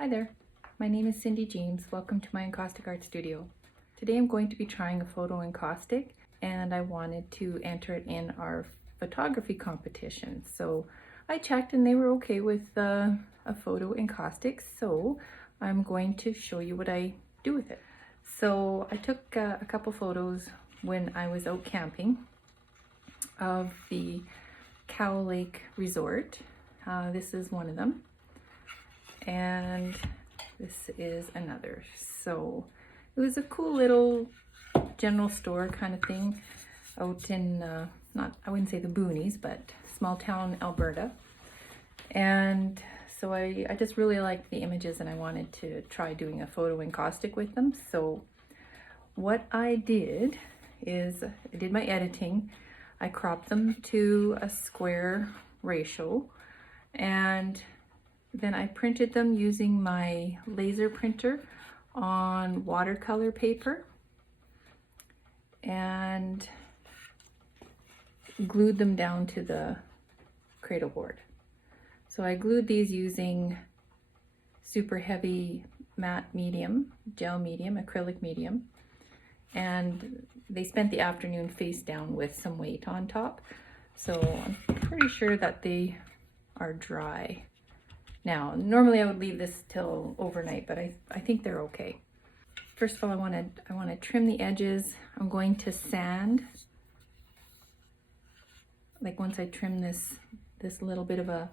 Hi there, my name is Cindy James. Welcome to my Encaustic art studio. Today I'm going to be trying a photo encaustic and I wanted to enter it in our photography competition. So I checked and they were okay with a photo encaustic, so I'm going to show you what I do with it. So I took a couple photos when I was out camping of the Cow Lake Resort. This is one of them. And this is another. So it was a cool little general store kind of thing out in, I wouldn't say the boonies, but small town Alberta. And so I just really liked the images and I wanted to try doing a photo encaustic with them. So what I did is I did my editing. I cropped them to a square ratio and then I printed them using my laser printer on watercolor paper and glued them down to the cradle board. So I glued these using super heavy matte medium, gel medium, acrylic medium, and they spent the afternoon face down with some weight on top. So I'm pretty sure that they are dry. Now, normally I would leave this till overnight, but I think they're okay. First of all, I want to trim the edges. I'm going to sand. Like once I trim this little bit of a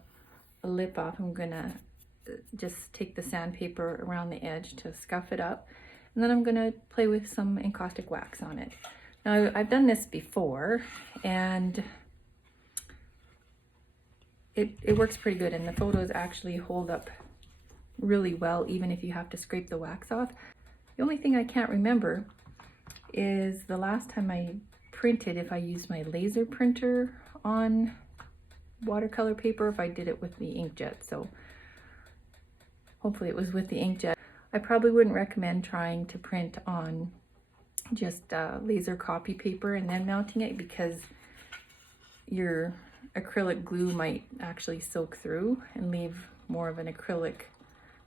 lip off, I'm gonna just take the sandpaper around the edge to scuff it up. And then I'm gonna play with some encaustic wax on it. Now, I've done this before and it works pretty good, and the photos actually hold up really well even if you have to scrape the wax off. The only thing I can't remember is the last time I printed, if I used my laser printer on watercolor paper, if I did it with the inkjet. So hopefully it was with the inkjet. I probably wouldn't recommend trying to print on just laser copy paper and then mounting it, because your acrylic glue might actually soak through and leave more of an acrylic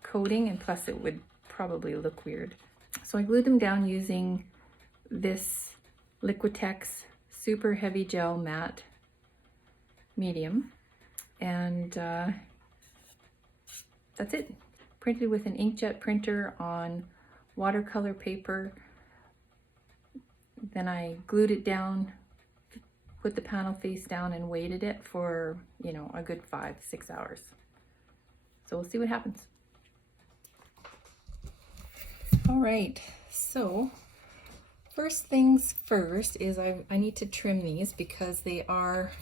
coating, and plus it would probably look weird. So I glued them down using this Liquitex super heavy gel matte medium, and that's it. Printed with an inkjet printer on watercolor paper. Then I glued it down, put the panel face down, and waited it for, you know, a good 5-6 hours. So we'll see what happens. All right, so first things first is I need to trim these because they are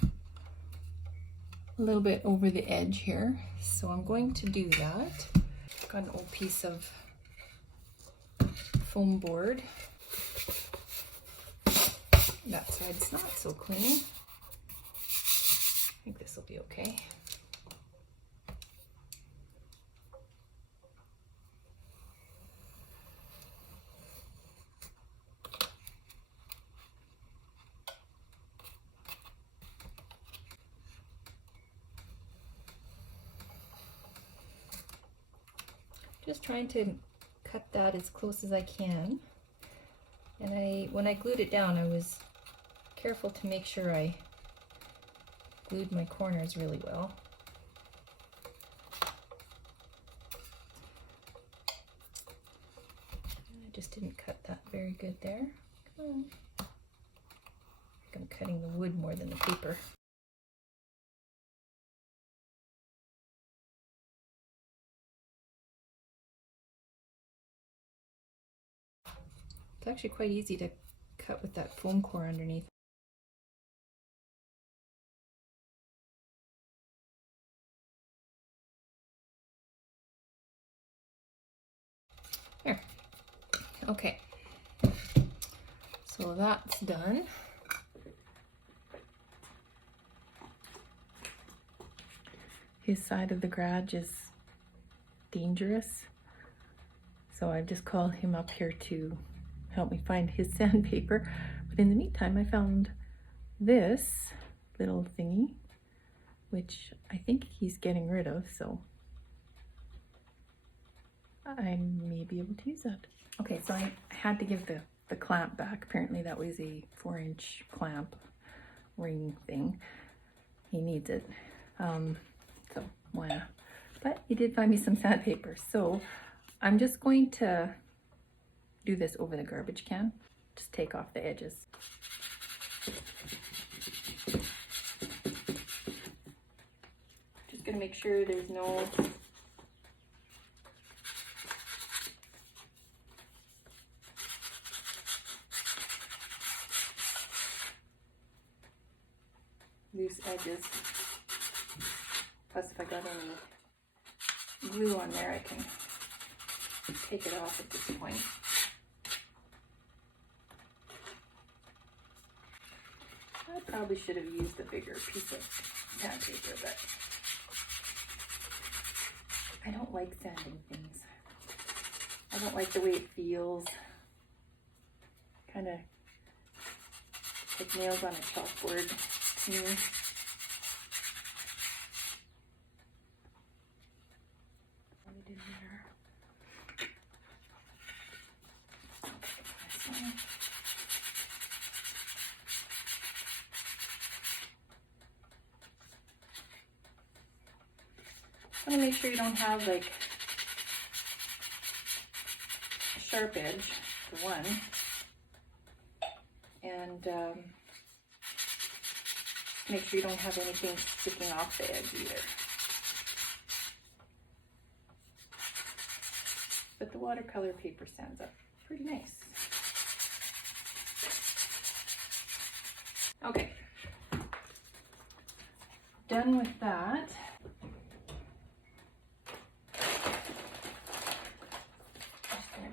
a little bit over the edge here. So I'm going to do that. I've got an old piece of foam board. That side's not so clean. I think this will be okay. Just trying to cut that as close as I can. And when I glued it down, I was careful to make sure I glued my corners really well. I just didn't cut that very good there. I think I'm cutting the wood more than the paper. It's actually quite easy to cut with that foam core underneath. There. Okay. So that's done. His side of the garage is dangerous, so I've just called him up here to help me find his sandpaper. But in the meantime, I found this little thingy, which I think he's getting rid of, so I may be able to use that. Okay, so I had to give the clamp back. Apparently that was a 4-inch clamp ring thing. He needs it. So voilà. But he did find me some sandpaper. So I'm just going to do this over the garbage can. Just take off the edges. Just gonna make sure there's no loose edges. Plus, if I got any glue on there, I can take it off at this point. I probably should have used a bigger piece of sandpaper, but I don't like sanding things. I don't like the way it feels. Kind of like nails on a chalkboard to me. Right in there. Okay, I want to make sure you don't have like a sharp edge for one, and make sure you don't have anything sticking off the edge either. But the watercolor paper stands up pretty nice. Okay, done with that.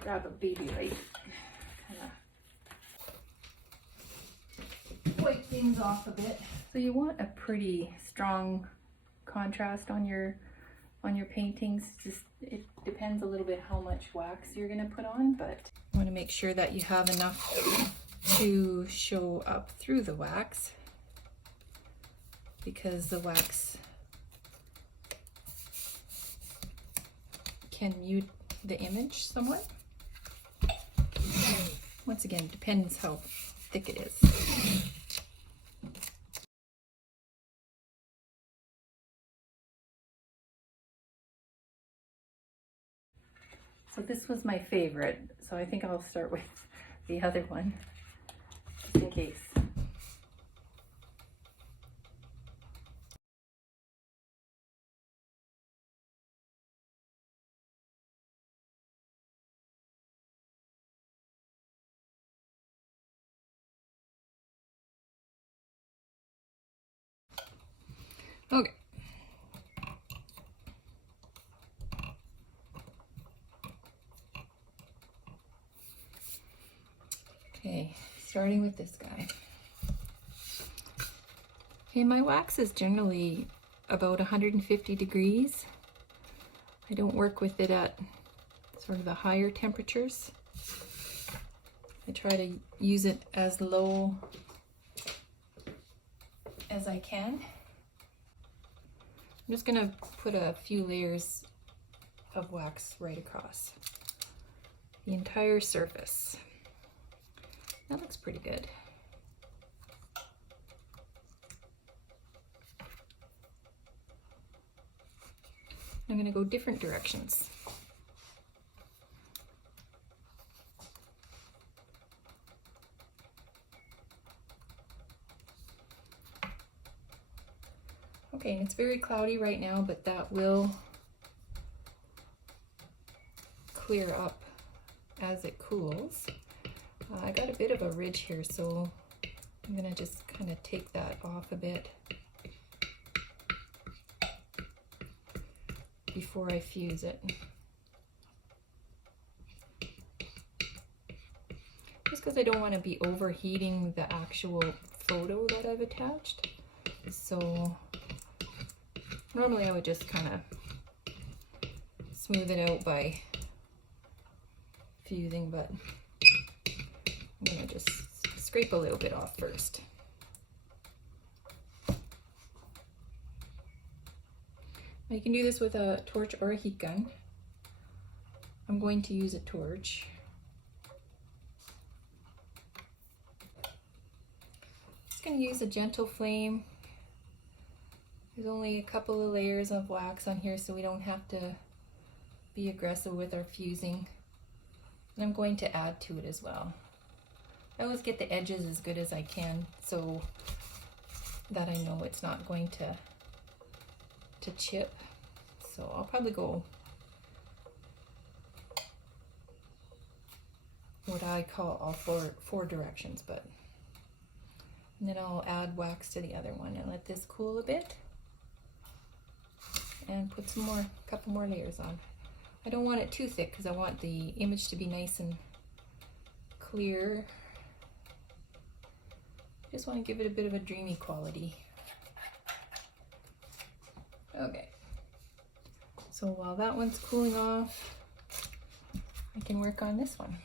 Grab a baby light, kind of wipe things off a bit. So you want a pretty strong contrast on your paintings. Just it depends a little bit how much wax you're going to put on, but you want to make sure that you have enough to show up through the wax, because the wax can mute the image somewhat. Once again, depends how thick it is. So this was my favorite, so I think I'll start with the other one, just in case. Okay. Okay, starting with this guy. Okay, my wax is generally about 150 degrees. I don't work with it at sort of the higher temperatures. I try to use it as low as I can. I'm just gonna put a few layers of wax right across the entire surface. That looks pretty good. I'm gonna go different directions. Okay, it's very cloudy right now, but that will clear up as it cools. I got a bit of a ridge here, so I'm gonna just kind of take that off a bit before I fuse it. Just because I don't want to be overheating the actual photo that I've attached. So normally I would just kind of smooth it out by fusing, but I'm gonna just scrape a little bit off first. Now you can do this with a torch or a heat gun. I'm going to use a torch. Just going to use a gentle flame. There's only a couple of layers of wax on here, so we don't have to be aggressive with our fusing. And I'm going to add to it as well. I always get the edges as good as I can so that I know it's not going to chip. So I'll probably go what I call all four directions, and then I'll add wax to the other one and let this cool a bit and put a couple more layers on. I don't want it too thick because I want the image to be nice and clear. Just want to give it a bit of a dreamy quality. Okay, so while that one's cooling off, I can work on this one.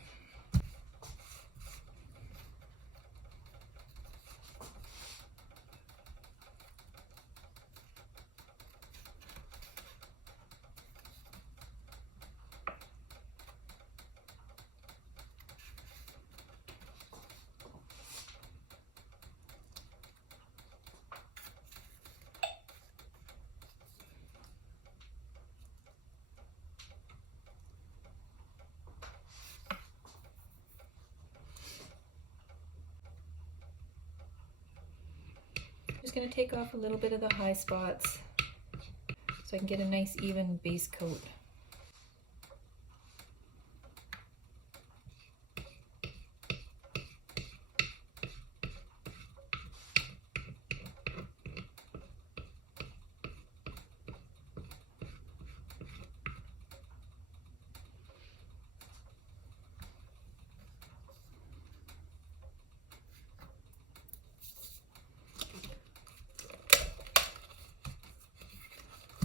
Just going to take off a little bit of the high spots so I can get a nice even base coat.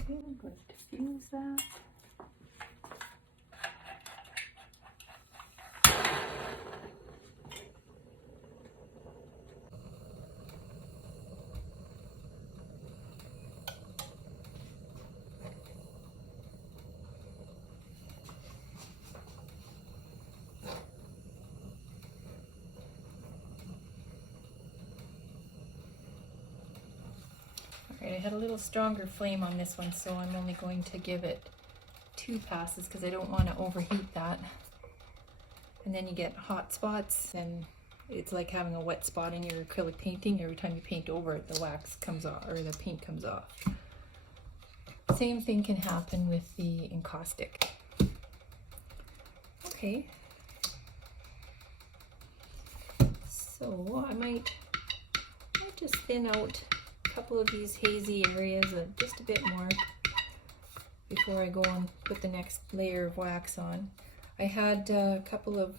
Okay, I'm going to diffuse that. I had a little stronger flame on this one, so I'm only going to give it 2 passes because I don't want to overheat that. And then you get hot spots, and it's like having a wet spot in your acrylic painting. Every time you paint over it, the wax comes off, or the paint comes off. Same thing can happen with the Encaustic. Okay. So I might just thin out couple of these hazy areas just a bit more before I go and put the next layer of wax on. I had a couple of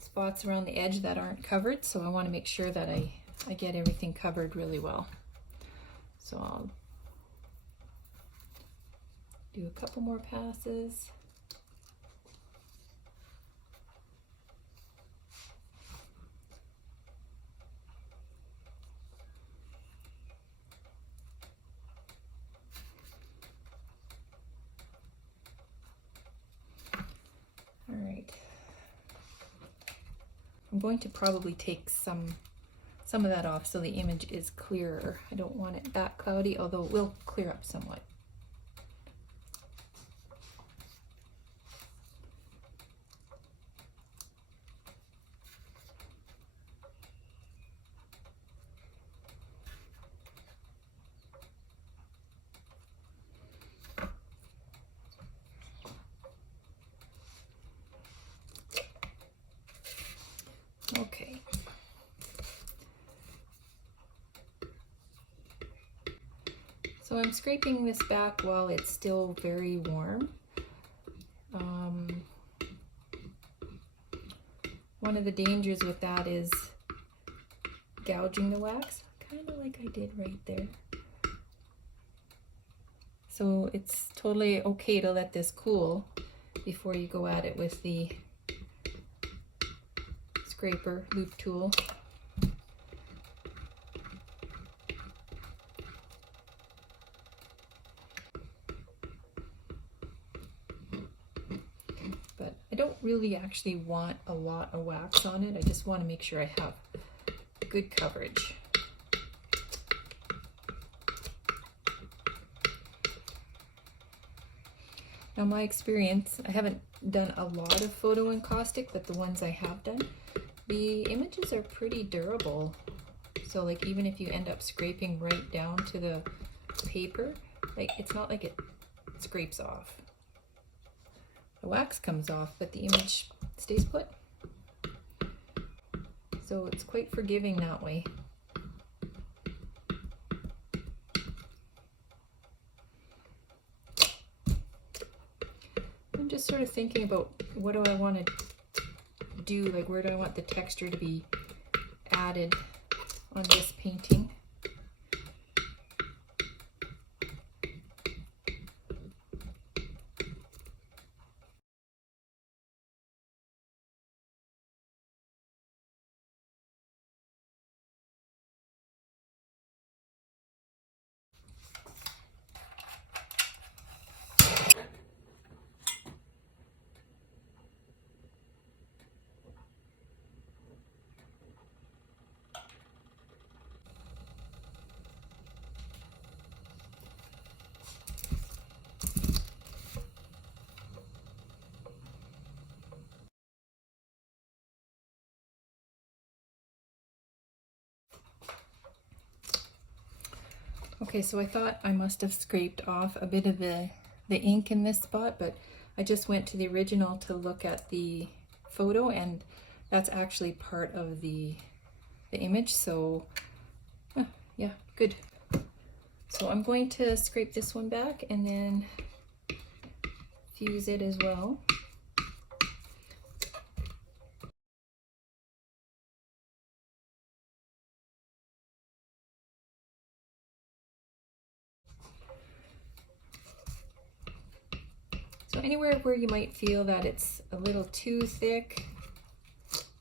spots around the edge that aren't covered, so I want to make sure that I get everything covered really well. So I'll do a couple more passes. I'm going to probably take some of that off so the image is clearer. I don't want it that cloudy, although it will clear up somewhat. Okay. So I'm scraping this back while it's still very warm. One of the dangers with that is gouging the wax, kind of like I did right there. So it's totally okay to let this cool before you go at it with the scraper loop tool. really actually want a lot of wax on it. I just want to make sure I have good coverage. Now my experience, I haven't done a lot of photo encaustic, but the ones I have done, the images are pretty durable. So like even if you end up scraping right down to the paper, like it's not like it scrapes off. The wax comes off, but the image stays put. So it's quite forgiving that way. I'm just sort of thinking about what do I want to do, like where do I want the texture to be added on this painting. Okay, so I thought I must have scraped off a bit of the ink in this spot, but I just went to the original to look at the photo, and that's actually part of the image, so yeah, good. So I'm going to scrape this one back and then fuse it as well. So anywhere where you might feel that it's a little too thick,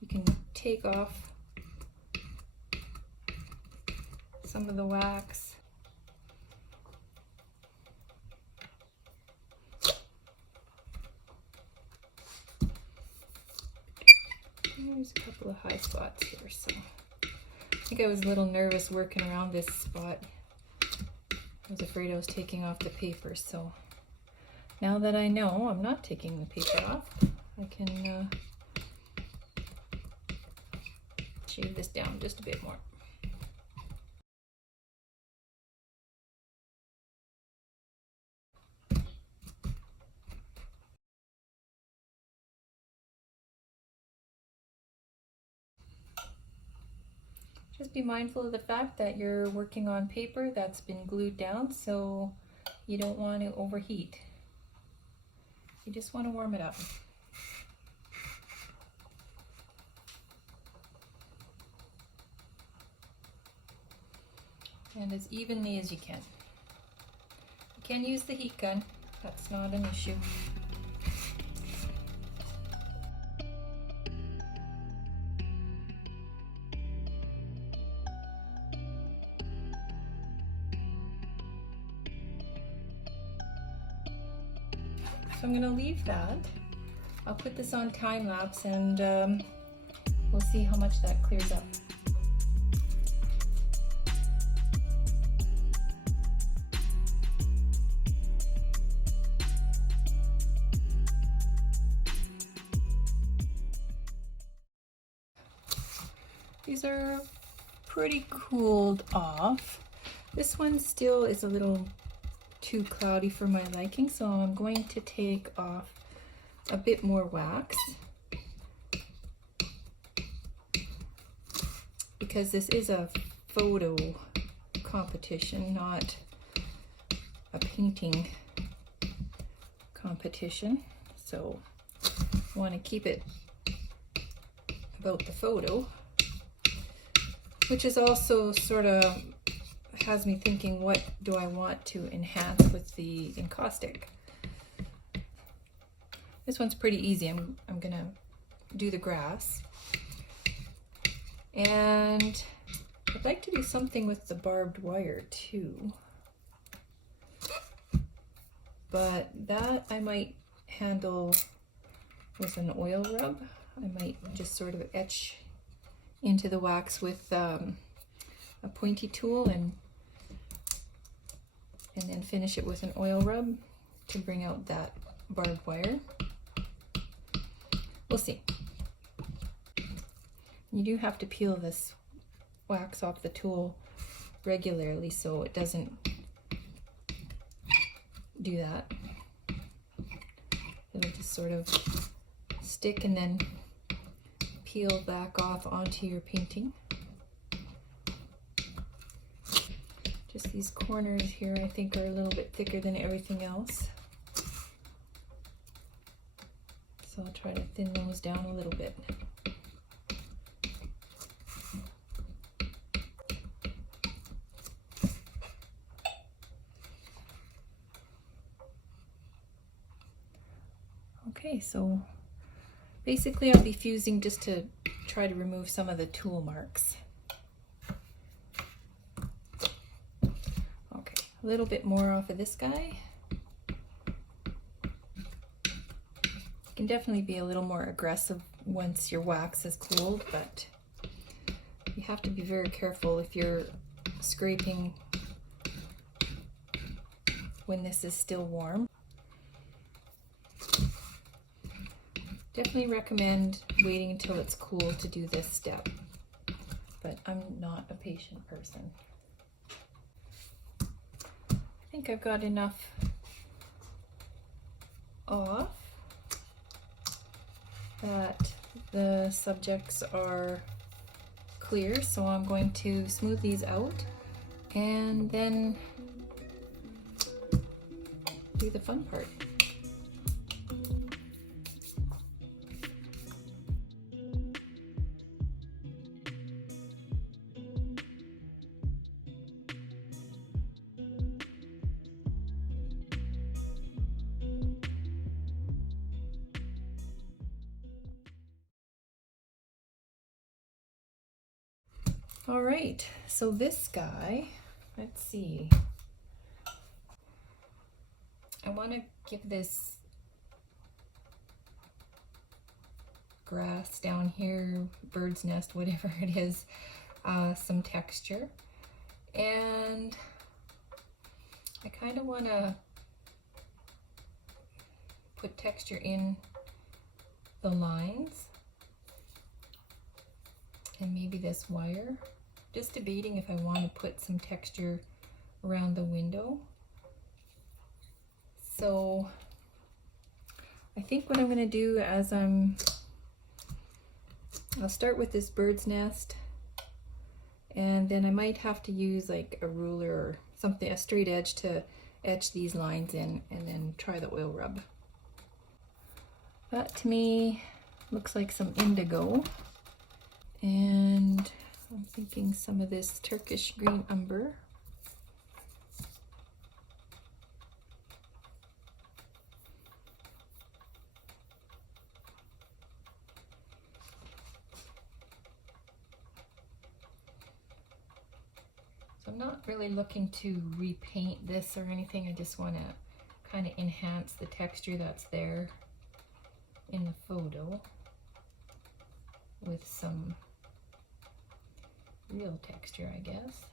you can take off some of the wax. There's a couple of high spots here, so I think I was a little nervous working around this spot. I was afraid I was taking off the paper, so now that I know I'm not taking the paper off, I can shave this down just a bit more. Just be mindful of the fact that you're working on paper that's been glued down, so you don't want to overheat. You just want to warm it up. And as evenly as you can. You can use the heat gun, that's not an issue. So I'm going to leave that. I'll put this on time lapse and we'll see how much that clears up. These are pretty cooled off. This one still is a little too cloudy for my liking, so I'm going to take off a bit more wax because this is a photo competition, not a painting competition, so I want to keep it about the photo, which is also sort of has me thinking, what do I want to enhance with the encaustic? This one's pretty easy. I'm gonna do the grass, and I'd like to do something with the barbed wire too, but that I might handle with an oil rub. I might just sort of etch into the wax with a pointy tool and then finish it with an oil rub to bring out that barbed wire. We'll see. You do have to peel this wax off the tool regularly so it doesn't do that. It'll just sort of stick and then peel back off onto your painting. Just these corners here I think are a little bit thicker than everything else. So I'll try to thin those down a little bit. Okay, so basically I'll be fusing just to try to remove some of the tool marks. Okay, a little bit more off of this guy. You can definitely be a little more aggressive once your wax is cooled, but you have to be very careful if you're scraping when this is still warm. Definitely recommend waiting until it's cool to do this step, but I'm not a patient person. I think I've got enough off that the subjects are clear, so I'm going to smooth these out and then do the fun part. All right, so this guy, let's see. I want to give this grass down here, bird's nest, whatever it is, some texture. And I kind of want to put texture in the lines and maybe this wire. Just debating if I want to put some texture around the window. So I think what I'm going to do as I'll start with this bird's nest, and then I might have to use like a ruler or something, a straight edge to etch these lines in, and then try the oil rub. That to me looks like some indigo, and I'm thinking some of this Turkish green umber. So I'm not really looking to repaint this or anything. I just want to kind of enhance the texture that's there in the photo with some real texture, I guess.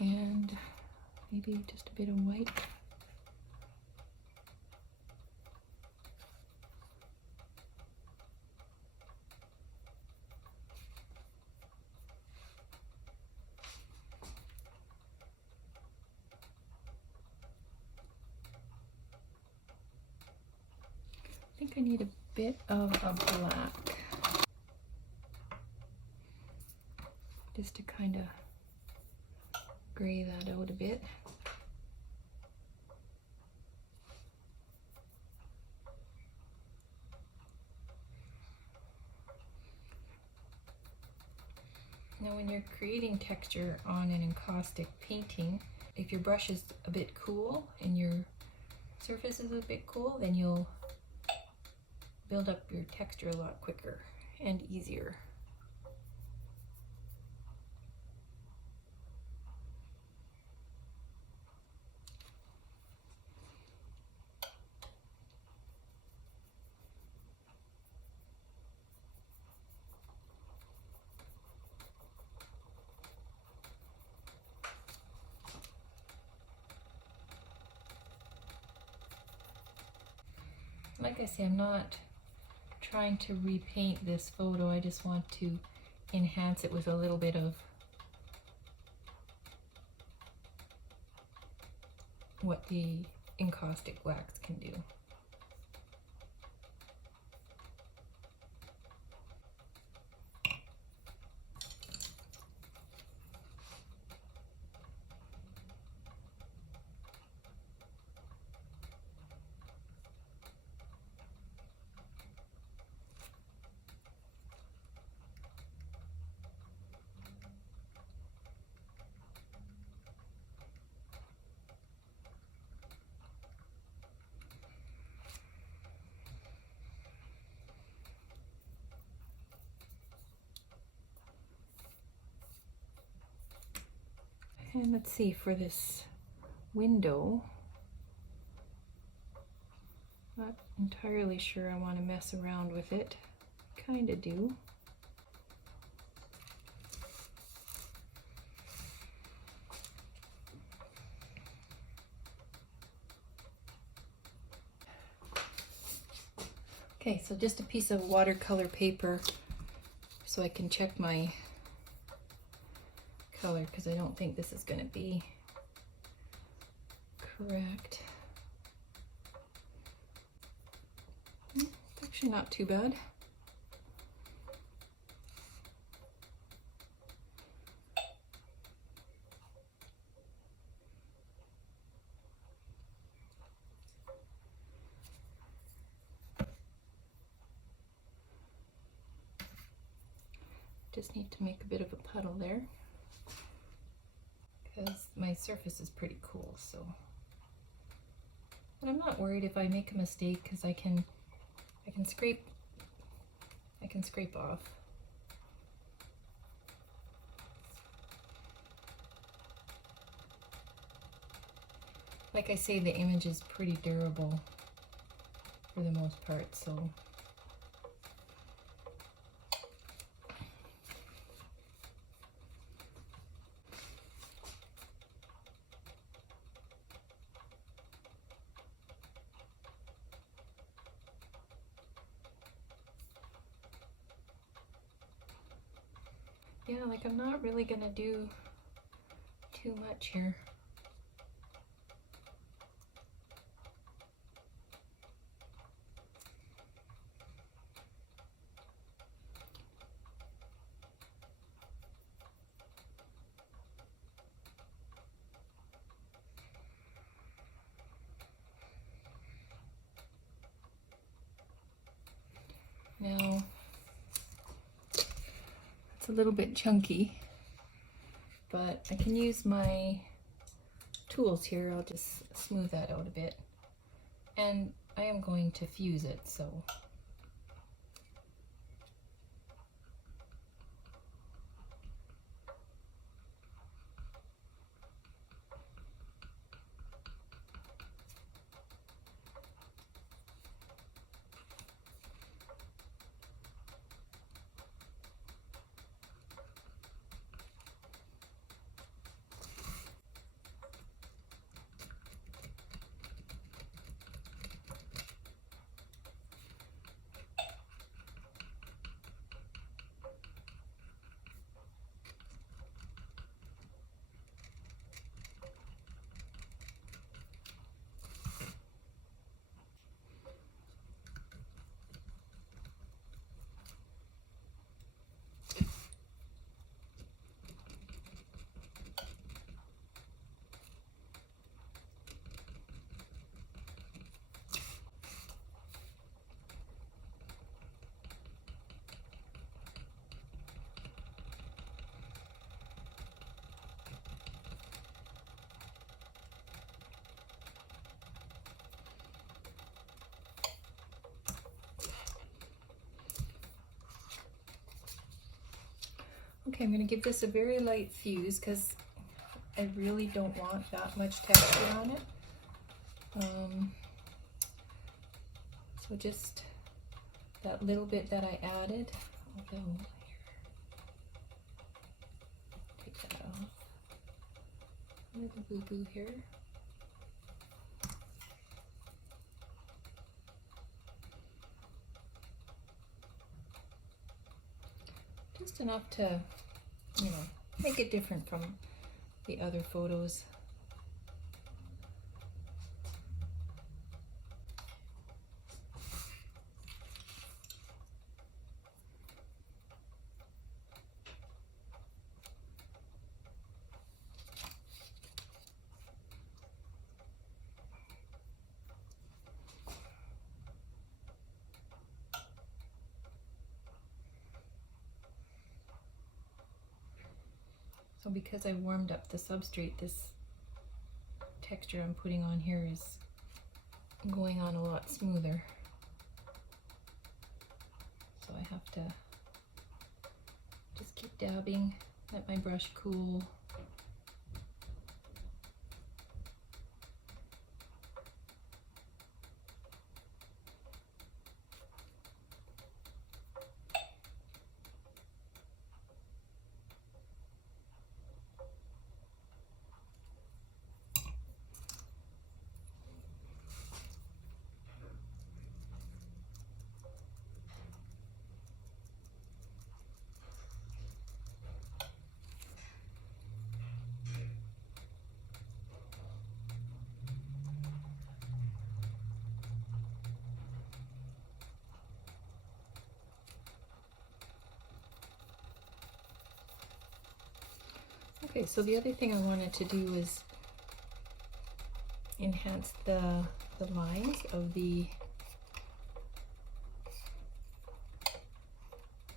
And maybe just a bit of white. I think I need a bit of a black, just to kind of gray that out a bit. Now when you're creating texture on an encaustic painting, if your brush is a bit cool and your surface is a bit cool, then you'll build up your texture a lot quicker and easier. like I say, I'm not trying to repaint this photo. I just want to enhance it with a little bit of what the encaustic wax can do. And let's see, for this window, not entirely sure I want to mess around with it. Kind of do. Okay, so just a piece of watercolor paper so I can check my color, because I don't think this is going to be correct. It's actually not too bad. Just need to make a bit of a puddle there, because my surface is pretty cool, so. But I'm not worried if I make a mistake, because I can scrape off. Like I say, the image is pretty durable for the most part, so. Yeah, like I'm not really gonna do too much here. Now, it's a little bit chunky, but I can use my tools here. I'll just smooth that out a bit. And I am going to fuse it, so. Okay, I'm going to give this a very light fuse because I really don't want that much texture on it. So just that little bit that I added, I'll go here. Take that off. A little boo-boo here. just enough to, you know, make it different from the other photos. So because I warmed up the substrate, this texture I'm putting on here is going on a lot smoother. So I have to just keep dabbing, let my brush cool. Okay, so the other thing I wanted to do is enhance the lines of the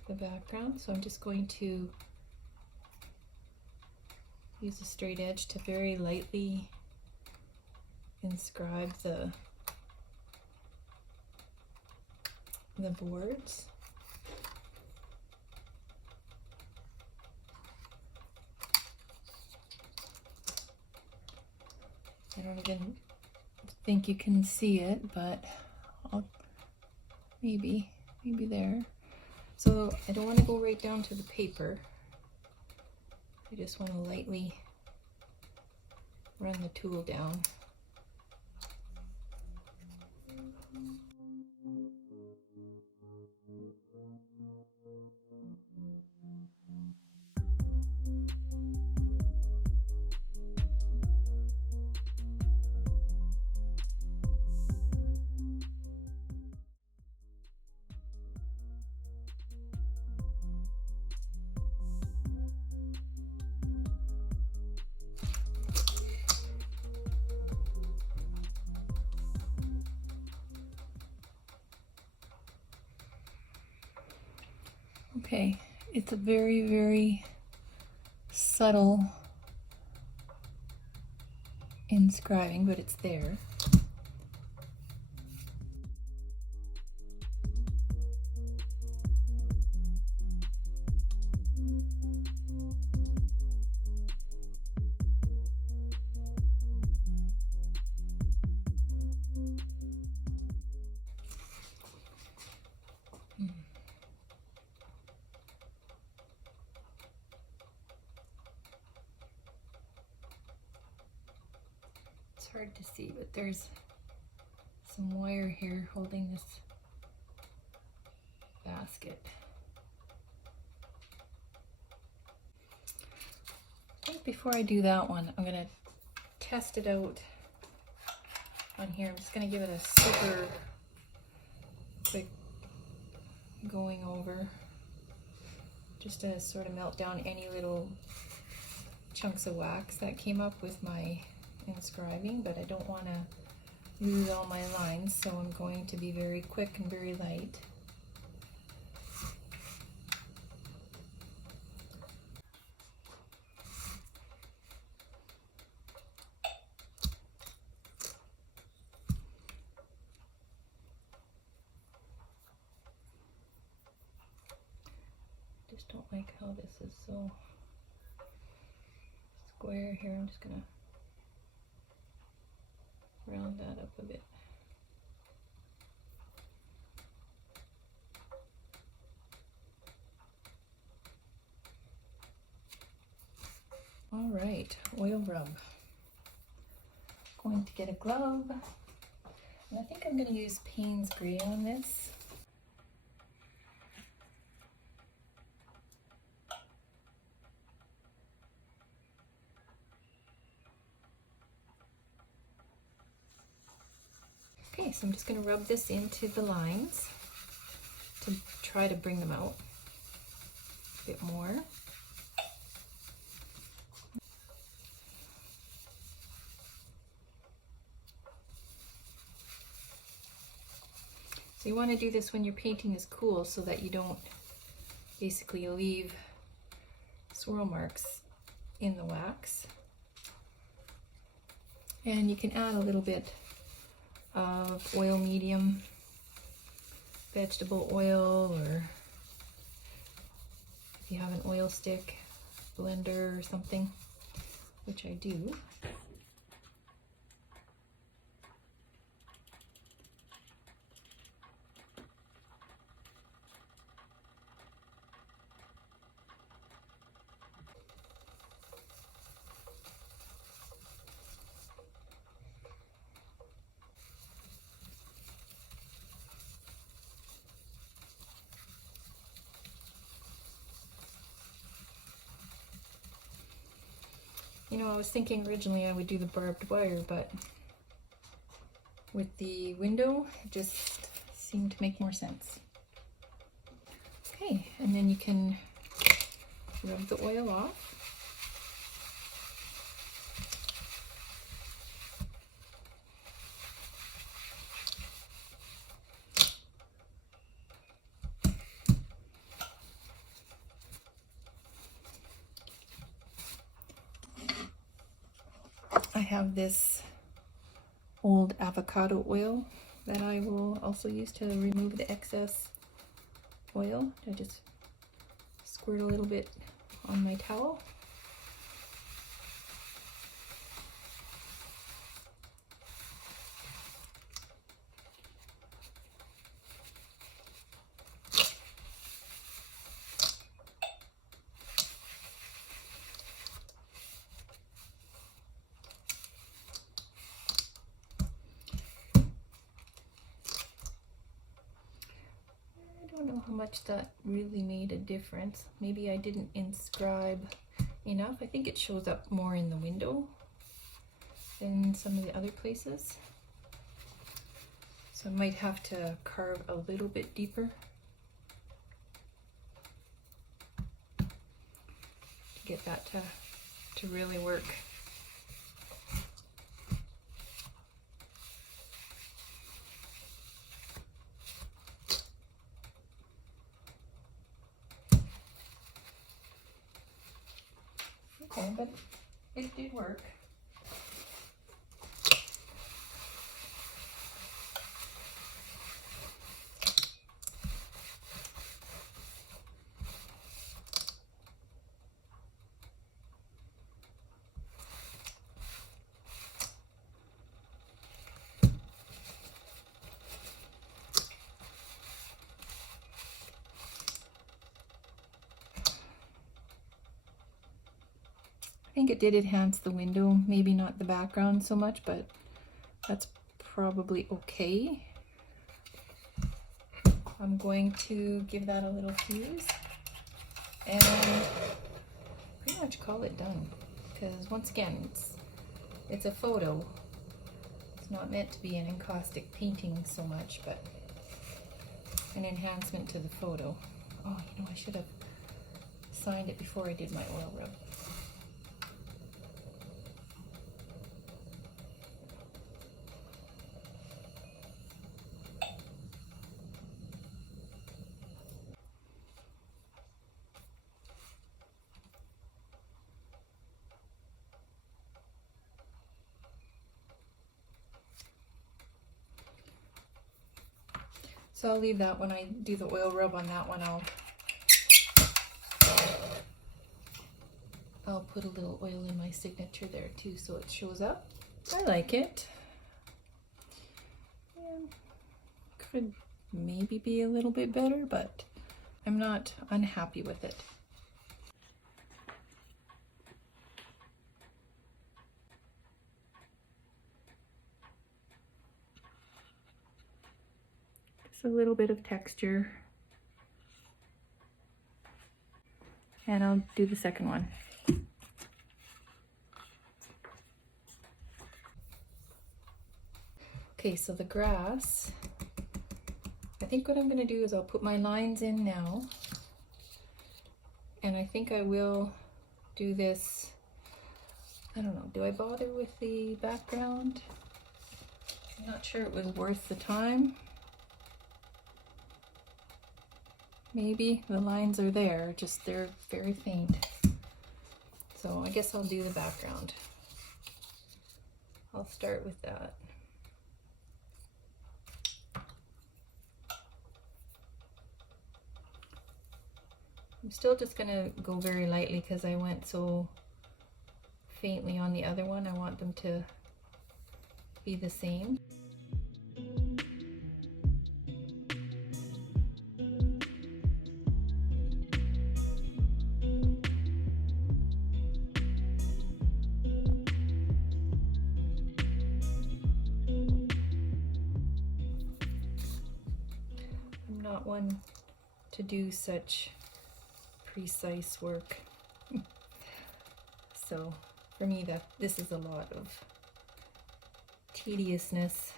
background. So I'm just going to use a straight edge to very lightly inscribe the boards. I don't even think you can see it, but maybe there. So I don't want to go right down to the paper. I just want to lightly run the tool down. Okay, it's a very, very subtle inscribing, but it's there. It's hard to see, but there's some wire here holding this basket. I think before I do that one, I'm gonna test it out on here. I'm just gonna give it a super quick going over, just to sort of melt down any little chunks of wax that came up with my inscribing, but I don't want to lose all my lines, so I'm going to be very quick and very light. Just don't like how this is so square here. I'm just gonna round that up a bit. All right, oil rub. Going to get a glove, and I think I'm going to use Payne's Gray on this. Okay, so I'm just going to rub this into the lines to try to bring them out a bit more. So you want to do this when your painting is cool so that you don't basically leave swirl marks in the wax. And you can add a little bit of oil medium, vegetable oil, or if you have an oil stick blender or something, which I do. You know, I was thinking originally I would do the barbed wire, but with the window, it just seemed to make more sense. Okay, and then you can rub the oil off. I have this old avocado oil that I will also use to remove the excess oil. I just squirt a little bit on my towel. I don't know how much that really made a difference. Maybe I didn't inscribe enough. I think it shows up more in the window than some of the other places. So I might have to carve a little bit deeper to get that to really work. Okay, but it did work. I think it did enhance the window, maybe not the background so much, but that's probably okay. I'm going to give that a little fuse and pretty much call it done, because once again, it's a photo. It's not meant to be an encaustic painting so much, but an enhancement to the photo. Oh, you know, I should have signed it before I did my oil rub. So I'll leave that when I do the oil rub on that one. I'll put a little oil in my signature there too, so it shows up. I like it. Could maybe be a little bit better, but I'm not unhappy with it. Just a little bit of texture. And I'll do the second one. Okay, so the grass, I think what I'm going to do is I'll put my lines in now, and I think I will do this, I don't know, do I bother with the background? I'm not sure it was worth the time. Maybe the lines are there, just they're very faint. So I guess I'll do the background. I'll start with that. I'm still just gonna go very lightly because I went so faintly on the other one. I want them to be the same. I'm not one to do such precise work. So for me, this is a lot of tediousness.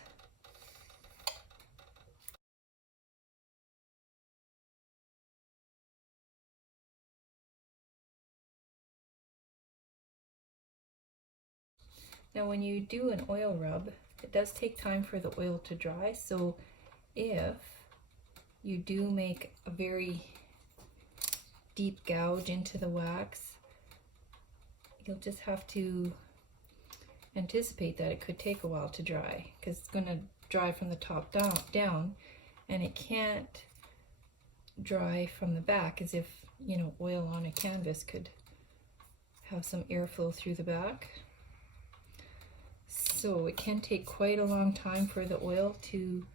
Now when you do an oil rub, it does take time for the oil to dry, so if you do make a very deep gouge into the wax, you'll just have to anticipate that it could take a while to dry, because it's going to dry from the top down, and it can't dry from the back, as if, you know, oil on a canvas could have some airflow through the back. So it can take quite a long time for the oil to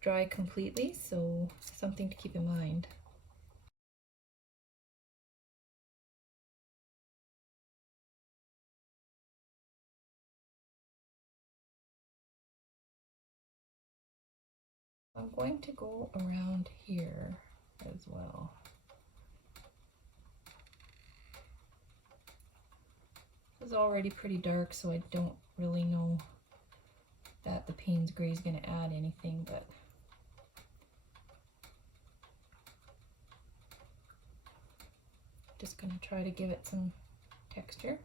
dry completely, so something to keep in mind. I'm going to go around here as well. This is already pretty dark, so I don't really know that the Payne's Gray is going to add anything, but just going to try to give it some texture.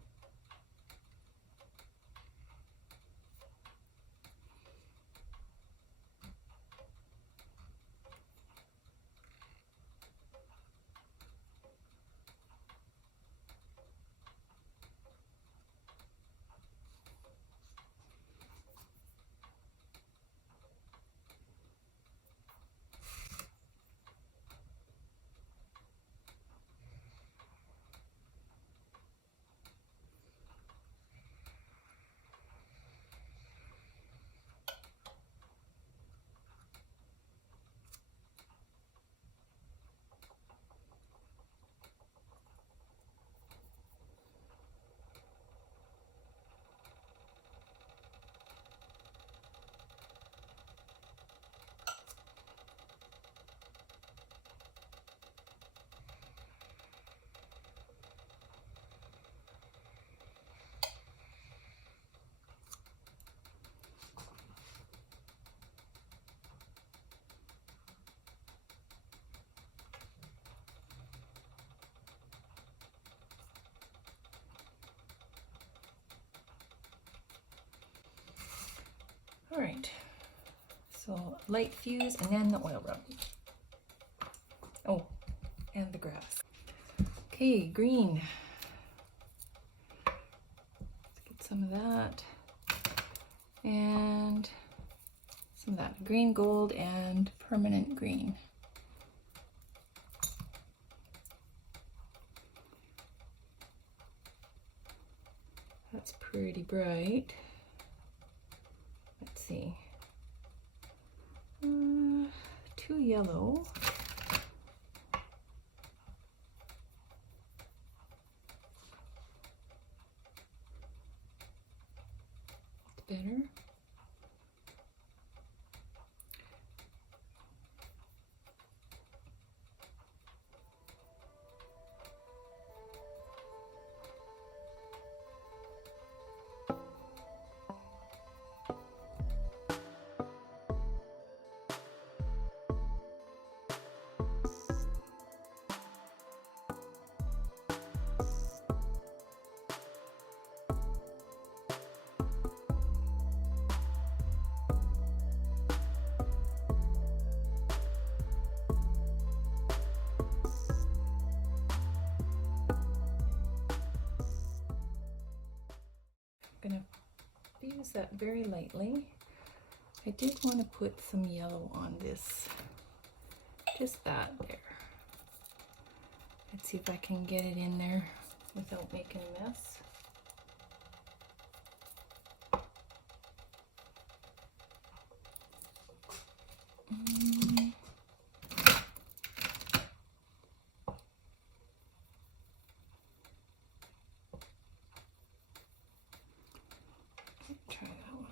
All right, so light fuse and then the oil rub. Oh, and the grass. Okay, green. Let's get some of that. And some of that green, gold, and permanent green. That's pretty bright. Let's see. Too yellow. It's better. that very lightly. I did want to put some yellow on this, just that there. Let's see if I can get it in there without making a mess. Try that one.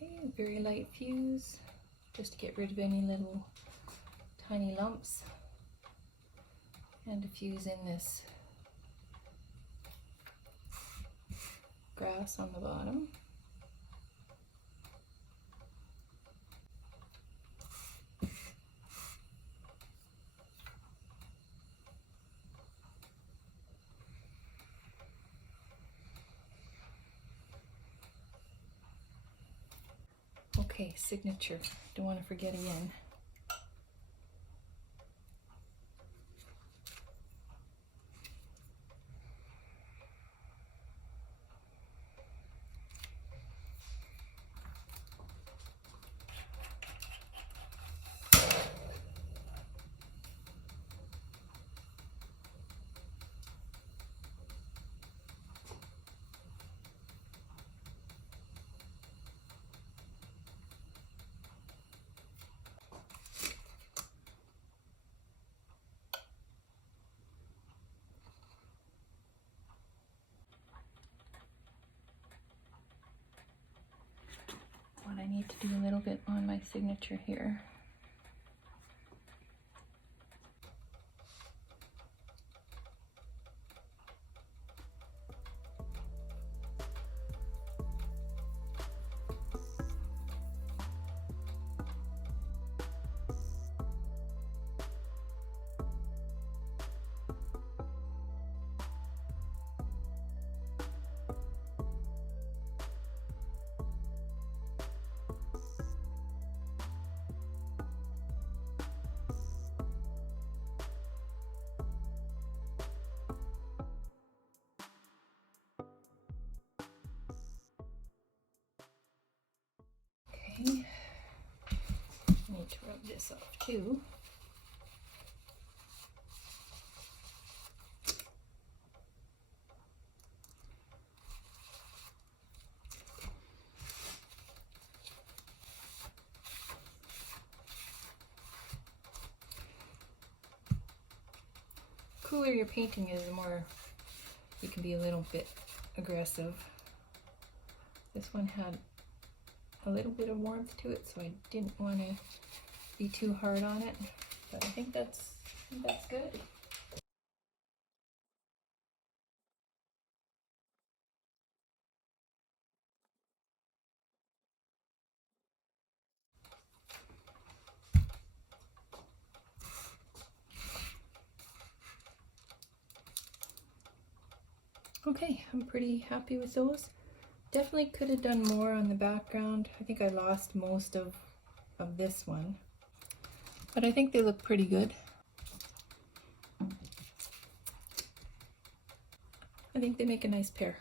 Okay, very light fuse, just to get rid of any little tiny lumps, and diffuse in this grass on the bottom. Okay, signature. Don't want to forget again. What I need to do a little bit on my signature here. Okay, I need to rub this off too. The cooler your painting is, the more you can be a little bit aggressive. This one had a little bit of warmth to it, so I didn't want to be too hard on it, but I think that's good. Okay, I'm pretty happy with those. Definitely could have done more on the background. I think I lost most of this one, but I think they look pretty good. I think they make a nice pair.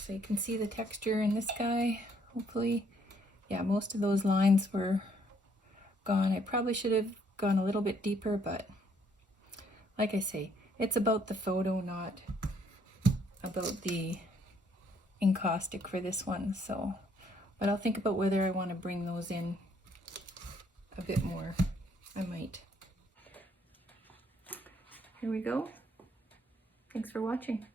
So you can see the texture in this guy, hopefully. Yeah, most of those lines were gone. I probably should have gone a little bit deeper, but like I say, it's about the photo, not about the encaustic for this one. So, but I'll think about whether I want to bring those in a bit more. I might. Here we go. Thanks for watching.